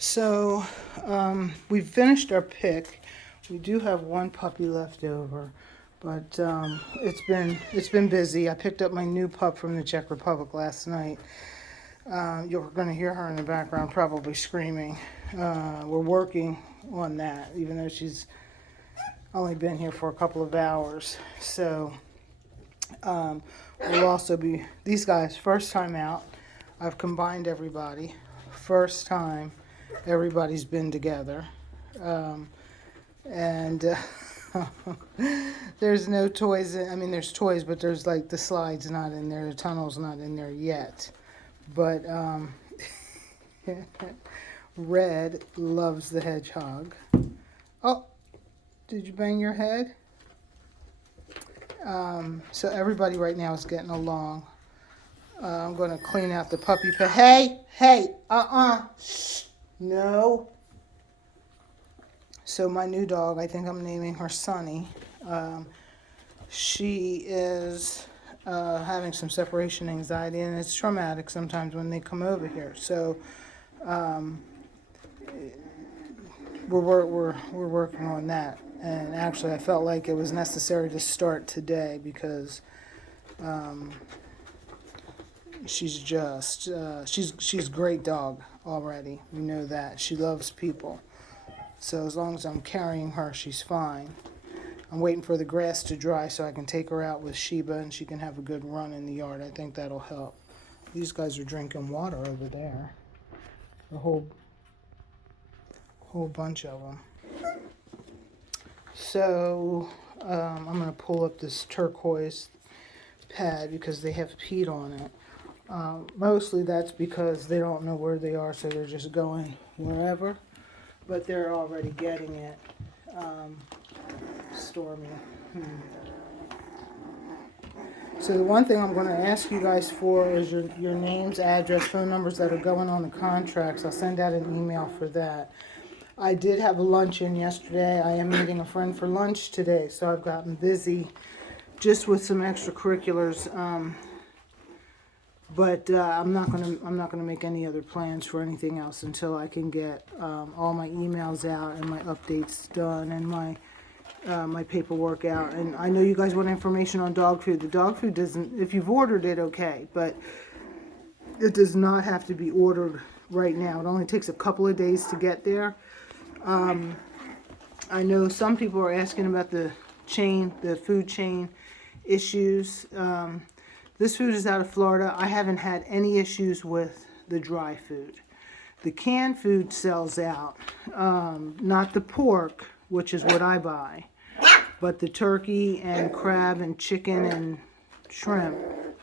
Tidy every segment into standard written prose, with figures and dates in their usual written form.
So we've finished our pick. We do have one puppy left over, but it's been busy. I picked up my new pup from the Czech Republic last night. You're going to hear her in the background probably screaming. We're working on that, even though she's only been here for a couple of hours. So we'll also be, these guys, first time out. I've combined everybody. First time everybody's been together. And there's no toys. I mean, there's toys, but there's like the slide's not in there. The tunnel's not in there yet. But Red loves the hedgehog. Oh, did you bang your head? So everybody right now is getting along. I'm going to clean out the puppy pad. Hey, shh, no. So my new dog, I think I'm naming her Sunny. She is having some separation anxiety, and it's traumatic sometimes when they come over here. So we're working on that. And actually, I felt like it was necessary to start today because she's a great dog already. We know that. She loves people. So as long as I'm carrying her, she's fine. I'm waiting for the grass to dry so I can take her out with Sheba and she can have a good run in the yard. I think that'll help. These guys are drinking water over there. A whole bunch of them. So I'm going to pull up this turquoise pad because they have peat on it. Mostly that's because they don't know where they are, so they're just going wherever. But they're already getting it. Stormy. So the one thing I'm going to ask you guys for is your names, address, phone numbers that are going on the contracts. I'll send out an email for that. I did have a luncheon yesterday. I am meeting a friend for lunch today, so I've gotten busy just with some extracurriculars. But I'm not gonna make any other plans for anything else until I can get all my emails out and my updates done and my paperwork out. And I know you guys want information on dog food. The dog food doesn't. If you've ordered it, okay, but it does not have to be ordered right now. It only takes a couple of days to get there. I know some people are asking about the food chain issues. This food is out of Florida. I haven't had any issues with the dry food. The canned food sells out. Not the pork, which is what I buy, but the turkey and crab and chicken and shrimp.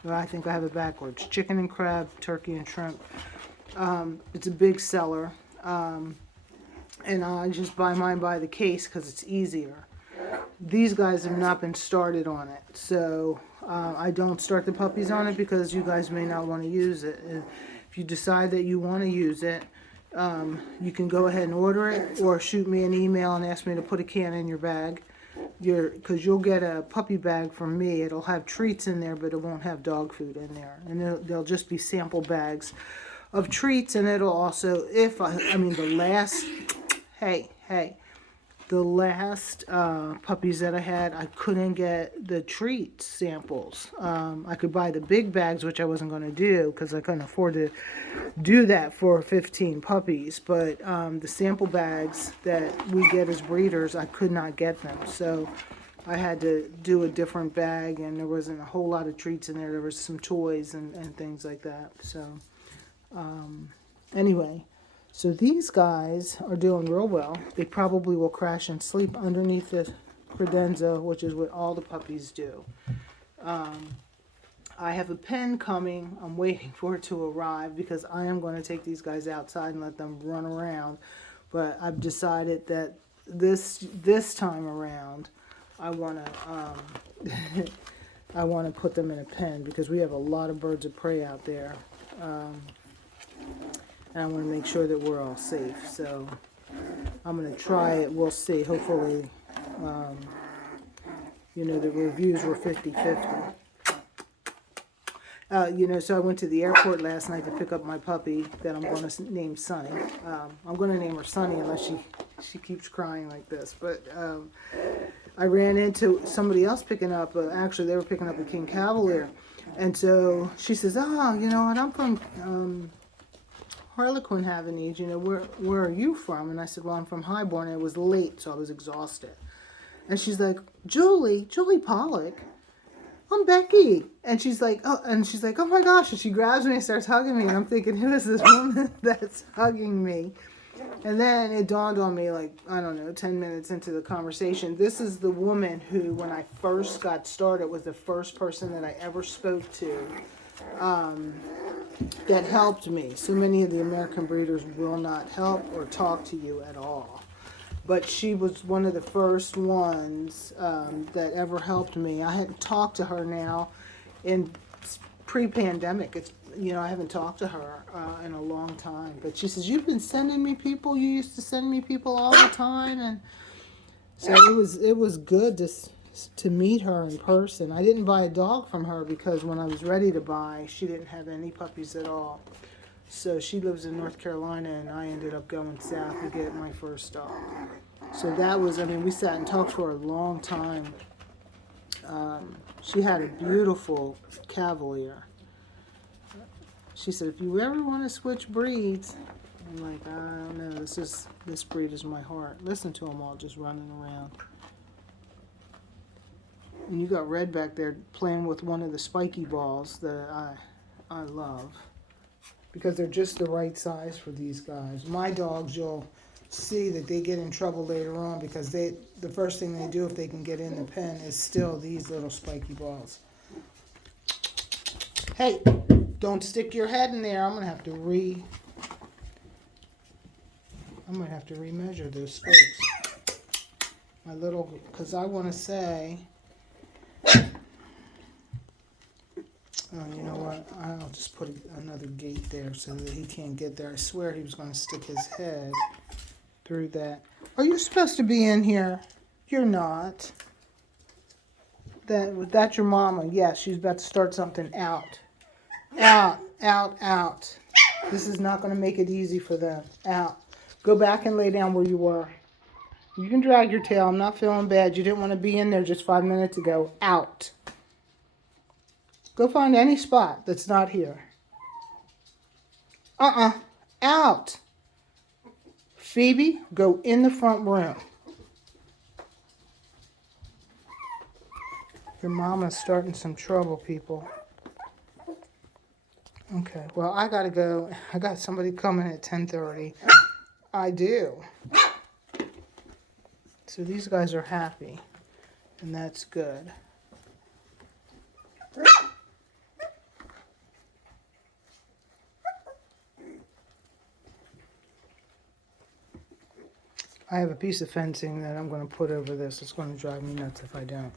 Well, I think I have it backwards. Chicken and crab, turkey and shrimp. It's a big seller. And I just buy mine by the case because it's easier. These guys have not been started on it, so I don't start the puppies on it because you guys may not want to use it. If you decide that you want to use it, you can go ahead and order it or shoot me an email and ask me to put a can in your bag. Because you'll get a puppy bag from me. It'll have treats in there, but it won't have dog food in there. And they'll just be sample bags of treats, and it'll also, the last puppies that I had, I couldn't get the treat samples. I could buy the big bags, which I wasn't going to do because I couldn't afford to do that for 15 puppies. But the sample bags that we get as breeders, I could not get them. So I had to do a different bag, and there wasn't a whole lot of treats in there. There was some toys and things like that. So anyway. So these guys are doing real well. They probably will crash and sleep underneath the credenza, which is what all the puppies do. I have a pen coming. I'm waiting for it to arrive because I am going to take these guys outside and let them run around. But I've decided that this time around, I want to put them in a pen because we have a lot of birds of prey out there. And I want to make sure that we're all safe. So I'm going to try it. We'll see. Hopefully, the reviews were 50-50. So I went to the airport last night to pick up my puppy that I'm going to name Sunny. I'm going to name her Sunny unless she keeps crying like this. But I ran into somebody else picking up, actually they were picking up a King Cavalier. And so she says, oh, you know what, I'm from Harlequin Havanese, where are you from? And I said, well, I'm from Highborn. And it was late, so I was exhausted. And she's like, Julie Pollock. I'm Becky. And she's like, oh my gosh. And she grabs me and starts hugging me. And I'm thinking, who is this woman that's hugging me? And then it dawned on me, 10 minutes into the conversation, this is the woman who, when I first got started, was the first person that I ever spoke to that helped me. So many of the American breeders will not help or talk to you at all. But she was one of the first ones that ever helped me. I hadn't talked to her now in pre-pandemic. I haven't talked to her in a long time. But she says, you've been sending me people. You used to send me people all the time. And so it was good to meet her in person. I didn't buy a dog from her because when I was ready to buy, she didn't have any puppies at all. So she lives in North Carolina, and I ended up going south to get my first dog. So that was, we sat and talked for a long time. She had a beautiful Cavalier. She said, if you ever want to switch breeds, I'm like, I don't know, this breed is my heart. Listen to them all just running around. And you got Red back there playing with one of the spiky balls that I love. Because they're just the right size for these guys. My dogs, you'll see that they get in trouble later on because the first thing they do if they can get in the pen is still these little spiky balls. Hey, don't stick your head in there. I'm gonna have to remeasure those spokes. Because I want to say. Oh, you know what? I'll just put another gate there so that he can't get there. I swear he was going to stick his head through that. Are you supposed to be in here? You're not. That's your mama. Yes, she's about to start something. Out. Out. Out. Out. This is not going to make it easy for them. Out. Go back and lay down where you were. You can drag your tail. I'm not feeling bad. You didn't want to be in there just 5 minutes ago. Out. Go find any spot that's not here. Out. Phoebe, go in the front room. Your mama's starting some trouble, people. Okay, well, I gotta go. I got somebody coming at 10:30. I do. So these guys are happy, and that's good. I have a piece of fencing that I'm going to put over this. It's going to drive me nuts if I don't.